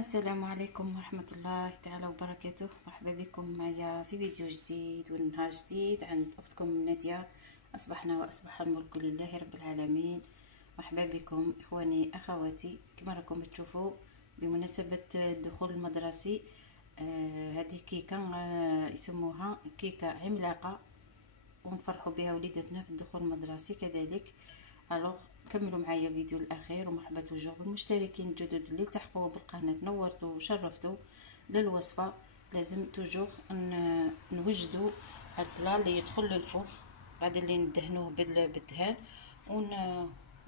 السلام عليكم ورحمة الله تعالى وبركاته. مرحبا بكم معايا في فيديو جديد ونهار جديد عند أختكم نادية. أصبحنا وأصبح الملك لله رب العالمين. مرحبا بكم إخواني أخواتي. كما راكم تشوفوا بمناسبة الدخول المدرسي هذه كيكة يسموها كيكة عملاقة ونفرحوا بها وليداتنا في الدخول المدرسي كذلك. الوغ كملوا معايا فيديو الاخير، ومرحبا توجور بالمشتركين الجدد اللي التحقوا بالقناه، نورتوا وشرفتوا للوصفه. لازم توجور نوجدوا البلا اللي يدخل للفوق بعد اللي ندهنوه بالدهان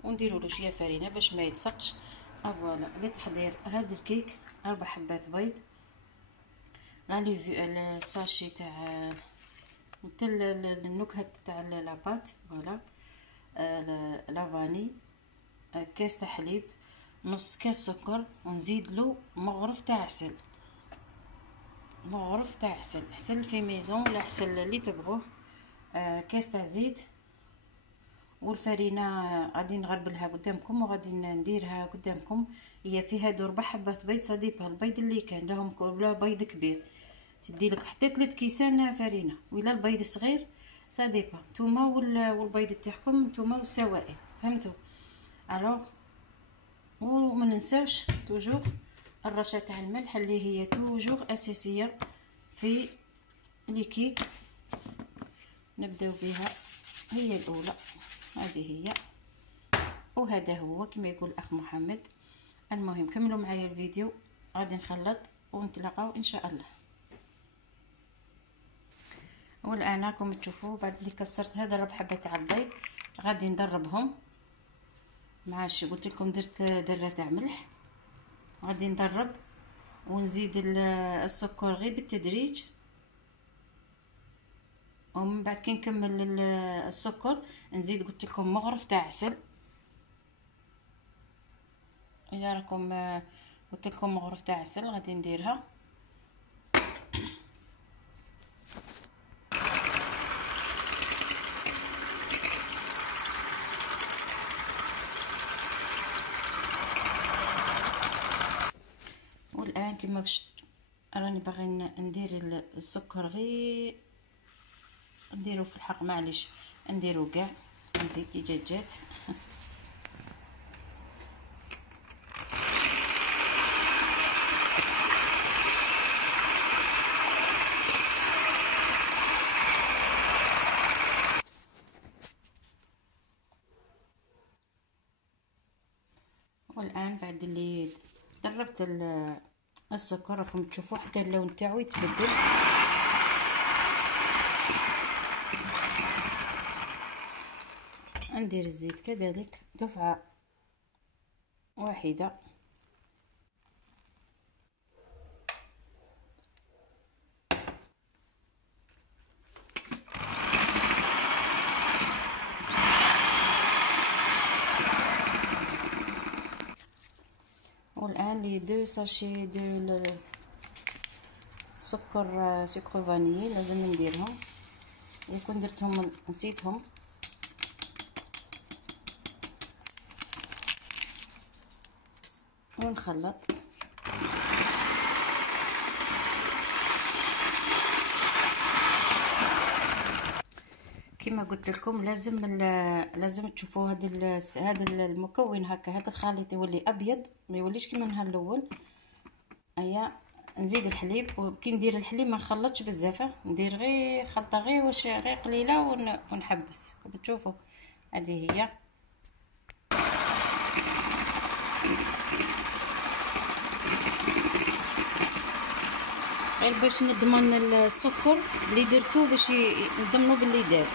ونديروا له شويه فرينه باش ما يلصقش. فوالا لتحضير هذا الكيك 4 حبات بيض، الساشي تاع النكهه تاع لاباط، فوالا لافاني، كاس تاع حليب، نص كاس سكر، ونزيد له مغرف تاع عسل، مغرف تاع عسل، عسل في ميزون ولا عسل اللي تبغوه، كاس تاع زيت. والفرينه غادي نغربلها قدامكم وغادي نديرها قدامكم. هي فيها 4 حبات بيض، صديقها البيض اللي كان لهم ولا بيض كبير تدي لك حتى 3 كيسان فرينه، ولا البيض صغير صديقها نتوما والبيض تاعكم نتوما والسوائل، فهمتوا؟ الوغ وما ننساوش توجور الرشه تاع الملح اللي هي توجور اساسيه في لي كيك. نبداو بها، هي الاولى، هذه هي، وهذا هو كما يقول الاخ محمد. المهم كملوا معايا الفيديو، غادي نخلط ونتلاقاو ان شاء الله. والان راكم تشوفوا بعد اللي كسرت هذا 4 حبات تاع البيض غادي ندربهم مع قلت لكم درت ذره تاع ملح، غادي ندرب ونزيد السكر غير بالتدريج. ومن بعد كي نكمل السكر نزيد قلت لكم مغرف تاع عسل. اذا راكم قلت لكم مغرف تاع عسل غادي نديرها. والان كما باش راني باغي ندير السكر غير نديرو في الحق، معليش نديرو كاع كي جات والان بعد اللي دربت السكر راكم تشوفوا حتى اللون تاعو يتبدل. ندير الزيت كذلك دفعه واحده، والان لي 2 ساشي دو سكر فانيلي لازم نديرهم، يكون درتهم نسيتهم. ونخلط كما قلت لكم. لازم تشوفوا هذا المكون هكا، هذا الخليط يولي ابيض ما يوليش كيما النهار الاول. هيا نزيد الحليب، وكي ندير الحليب ما نخلطش بزاف، ندير غير خلطه غير واش غير قليله ونحبس. بتشوفوا هذه هي. غير باش نضمن السكر اللي درتو باش نضمنوا باللي دار.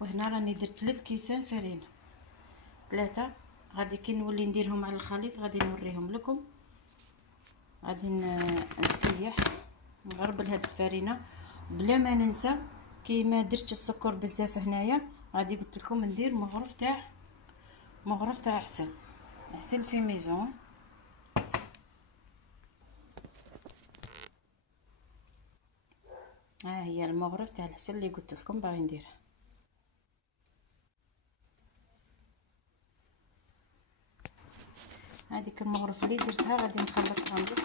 وهنا راني درت 3 كيسان فرينه، 3. غادي كي نولي نديرهم على الخليط غادي نوريهم لكم. غادي نسيح نغربل هاد الفرينه بلا ما ننسى كي ما درتش السكر بزاف هنايا. غادي قلت لكم ندير مغرف تاع عسل في ميزون. ها هي المغرف تاع العسل اللي قلت لكم باغي نديرها. هذيك المغرف اللي درتها غادي نخلطها مليح.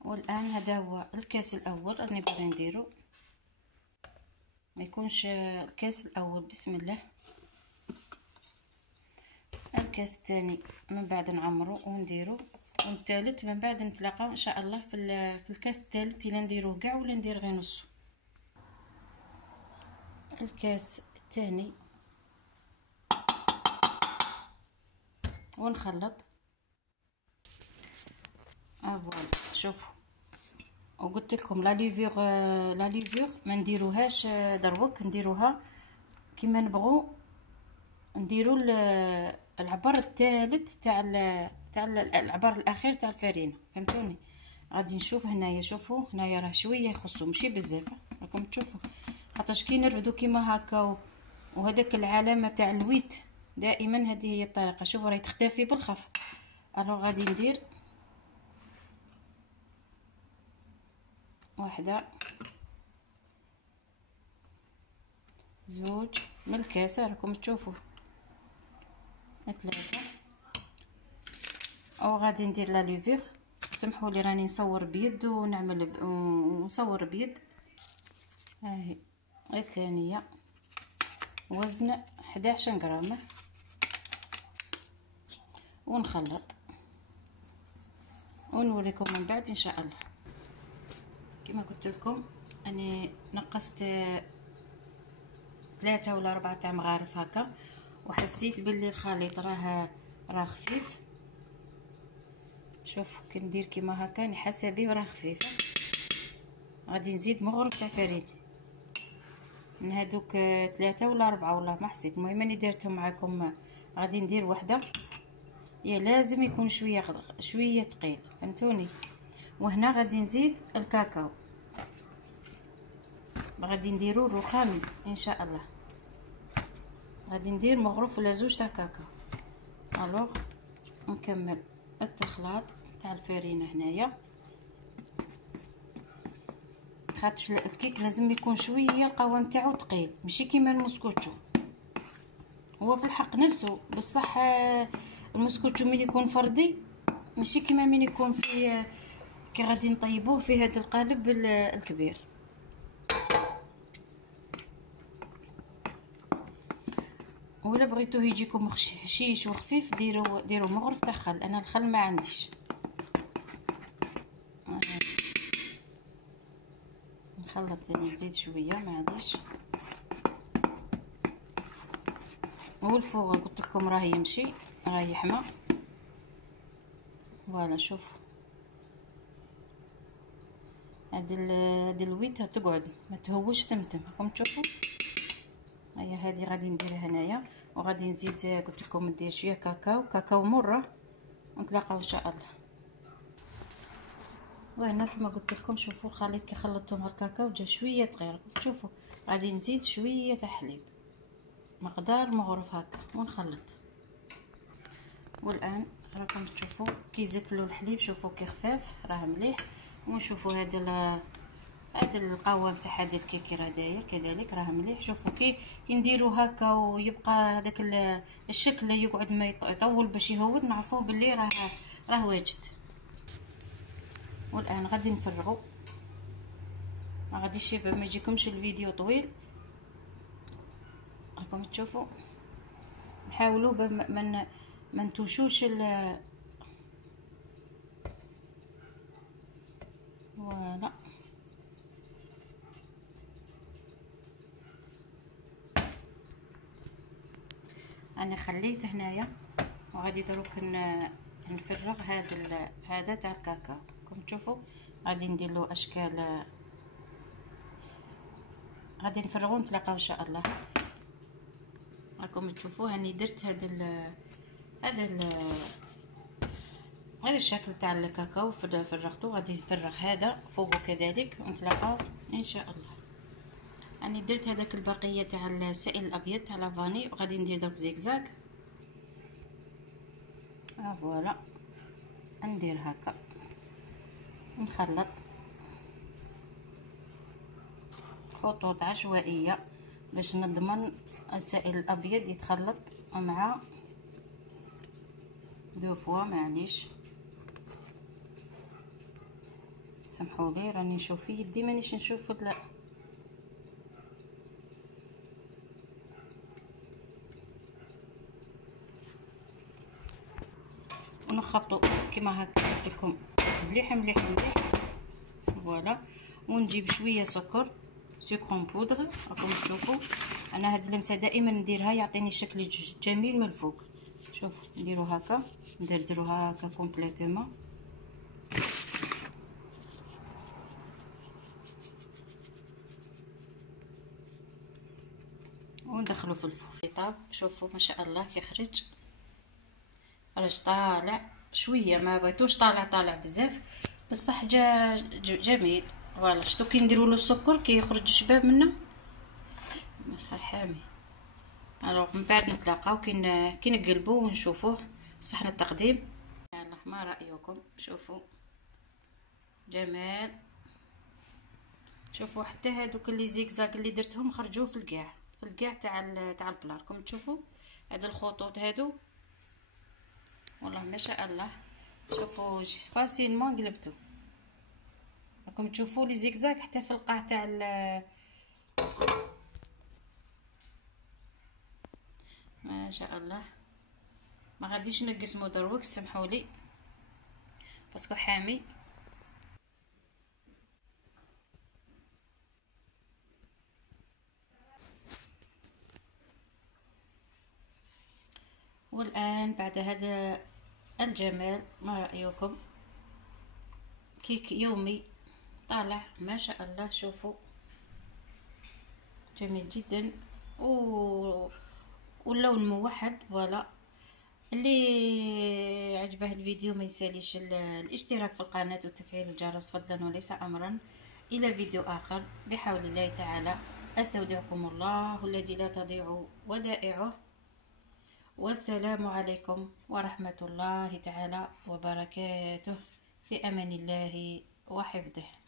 والان هذا هو الكاس الاول راني باغي نديرو، ما يكونش الكاس الاول. بسم الله. الكاس الثاني من بعد نعمرو ونديرو، والثالث من بعد نتلاقاو ان شاء الله في الكاس الثالث الا نديروه كاع ولا ندير غير نصو. الكاس الثاني ونخلط. فوالا شوفوا، وقلت لكم لا ليفور ما نديروهاش دروك، نديروها كيما نبغوا. نديروا العبر الثالث تاع العبر الاخير تاع الفرينه، فهمتوني؟ غادي نشوف هنايا. شوفوا هنايا راه شويه يخصو، ماشي بزاف راكم تشوفوا، خاطرش كي نرفدو كيما هكا وهذاك العلامه تاع الويت دائما هذه هي الطريقه. شوفوا راهي تختفي بالخف. الوغ غادي ندير واحده، زوج من الكاسه راكم تشوفوا، ثلاثه. او غادي ندير لا ليفيغ. سمحوا لي راني نصور بيد ونصور بيد. هاهي الثانيه، وزن 11 غرام، ونخلط ونوريكم من بعد ان شاء الله. كما قلت لكم اني نقصت 3 ولا 4 تاع مغارف هكا، وحسيت باللي الخليط راه خفيف. شوفوا كي ندير كيما هكا ني حاسه بيه راه خفيف. غادي نزيد مغرف تاع فرينه من هذوك 3 ولا 4 والله ما حسيت. المهم اني درتهم معكم. غادي ندير وحده، لازم يكون شويه ثقيل، فهمتوني؟ وهنا غادي نزيد الكاكاو، غادي نديرو رخام ان شاء الله. غادي ندير مغرف ولا زوج تاع كاكاو. الوغ نكمل التخلاط تاع الفرينه هنايا، خاطش الكيك لازم يكون شويه القوام تاعو ثقيل، ماشي كيما المسكوتشو. هو في الحق نفسه بصح المسكوتشو من يكون فردي ماشي كيما من يكون في كي غادي نطيبوه في هذا القالب الكبير. ولا بغيتوه يجيكم هشيش وخفيف ديروا مغرف تاع خل. انا الخل ما عنديش. نخلط يعني نزيد شويه معليش. والفوغ قلت لكم راه يمشي، راه يحمى. فوالا شوف هاد الويت تقعد ما تهوش تمتم، راكم تشوفوا. هيا هذه غادي نديرها هنايا، وغادي نزيد قلت لكم ندير شويه كاكاو مره، ونتلاقاو ان شاء الله. وهنا كما قلت لكم شوفوا الخليط كي خلطته مع الكاكاو جا شويه ثقيل. شوفوا غادي نزيد شويه تاع حليب، مقدار مغرف هكا، ونخلط. والان راكم تشوفوا كي زدت له الحليب شوفوا كي خفاف راه مليح. ونشوفوا هذا القوام تاع هذا الكيكي راه داير كذلك راه مليح. شوفوا كي نديرو هكا ويبقى هذاك الشكل يقعد ما يطول باش يهود، نعرفوه باللي راه واجد. والان غادي نفرغو، ما غاديش ما يجيكمش الفيديو طويل. راكم تشوفوا نحاولوا ما نتوشوش فوالا. انا خليت هنايا وغادي دروك نفرغ هذا تاع الكاكاو. راكم تشوفوا غادي ندير له اشكال، غادي نفرغو نتلاقاو ان شاء الله. راكم تشوفوا هاني درت هذا الشكل تاع الكاكاو فرغته. غادي نفرغ هذا فوقه كذلك، ونتلاقاو ان شاء الله. اني درت هذاك البقيه تاع السائل الابيض تاع لافاني، وغادي ندير دوك زيكزاك. فوالا ندير هكا نخلط خطوط عشوائيه باش نضمن السائل الابيض يتخلط مع دو فوا. معليش سمحوا لي راني نشوف في يدي مانيش نشوف لا ونخلطوا كما هكا قلت لكم مليح مليح مليح. فوالا ونجيب شويه سكر سكر بودر. راكم تشوفوا انا هاد اللمسه دائما نديرها يعطيني شكل جميل من الفوق. شوف نديرو هكا ندردروها هكا كومبليتومون. وندخلو في الفرن. طاب شوفوا ما شاء الله كيخرج خرج طالع شويه، ما بغيتوش طالع بزاف بصح جا جميل. فوالا شفتوا كي نديروا له السكر كيخرج شباب منه حامي. الوغ من بعد نتلاقاو كي نقلبوه ونشوفوه بصحن التقديم. يلا ما رايكم؟ شوفوا جمال. شوفوا حتى هادوك اللي زيكزاك اللي درتهم خرجوا في الكاع تاع البلا. راكم تشوفوا هاد الخطوط هادو والله ما شاء الله. شوفوا جي فاسيلمون قلبتو. راكم تشوفوا لي زيكزاك حتى في القاع تاع ما شاء الله. ما غاديش نقسمو دروك سمحوا لي باسكو حامي. والآن بعد هذا الجمال ما رأيكم؟ كيك يومي طالع ما شاء الله. شوفوا جميل جدا واللون موحد. فوالا اللي عجبه الفيديو ما يساليش الاشتراك في القناة وتفعيل الجرس فضلا وليس امرا. الى فيديو اخر بحول الله تعالى. استودعكم الله الذي لا تضيع ودائعه. والسلام عليكم ورحمة الله تعالى وبركاته. في امان الله وحفظه.